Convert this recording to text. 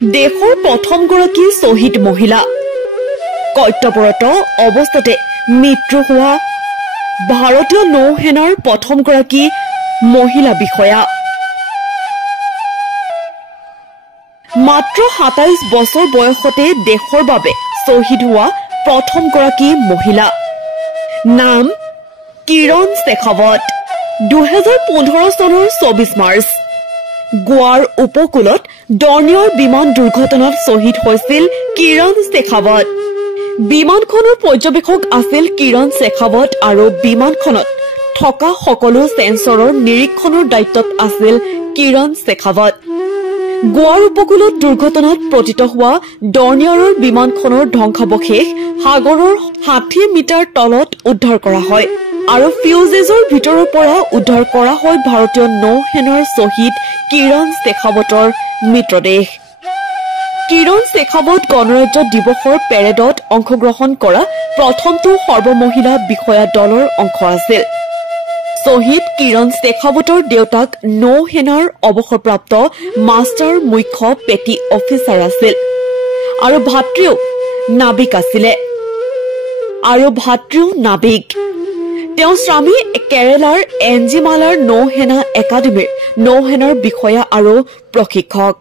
দেশৰ প্ৰথমগৰাকী শ্বহীদ মহিলা কৰ্তব্যৰত অৱস্থাতে মৃত্যু হোৱা ভাৰতীয় নৌসেনাৰ প্ৰথমগৰাকী মহিলা বিষয়া মাত্ৰ ২৭ বছৰ বয়সতে দেশৰ বাবে শ্বহীদ হোৱা প্ৰথমগৰাকী মহিলা নাম কিৰণ শেখাৱত ২০১৫ চনৰ ২৪ মাৰ্চ গোৱাৰ উপকূলত ডৰ্নিয়াৰ বিমান দুৰ্ঘটনাত শ্বহীদ হৈছিল কিৰণ শেখাৱত বিমানখনৰ পৰ্যবেক্ষক আছিল কিৰণ শেখাৱত আৰু বিমানখনত থকা সকলো সেন্সৰৰ নিৰীক্ষণৰ দায়িত্বত আছিল কিৰণ শেখাৱত গোৱাৰ উপকূলত দুৰ্ঘটনাত পতিত হোৱা ডৰ্নিয়াৰৰ বিমানখনৰ ধ্বংসাৱশেষ সাগৰৰ ৬০ মিটাৰ তলত উদ্ধাৰ কৰা হয় আৰু ফিউজেজৰ ভিতৰৰ পৰা উদ্ধাৰ কৰা হয় ভাৰতীয় নৌসেনাৰ শ্বহীদ কিৰণ শেখাৱতৰ মৃতদেহ কিৰণ শেখাৱত গণৰাজ্য দিৱসৰ পেৰেডত অংশগ্ৰহণ কৰা প্ৰথমটো সৰ্বমহিলা বিষয়া দলৰ অংশ আছিল শ্বহীদ কিৰণ শেখাৱতৰ দেউতাক নৌসেনাৰ অৱসৰপ্ৰাপ্ত মাষ্টাৰ মুখ্য পেটি অফিচাৰ আছিল আৰু ভাতৃও নাবিক তেওঁ স্বামী কেৰেলাৰ এনজিমালাৰ নৌসেনা একাডেমীৰ নৌসেনাৰ বিষয়া আৰু প্ৰশিক্ষক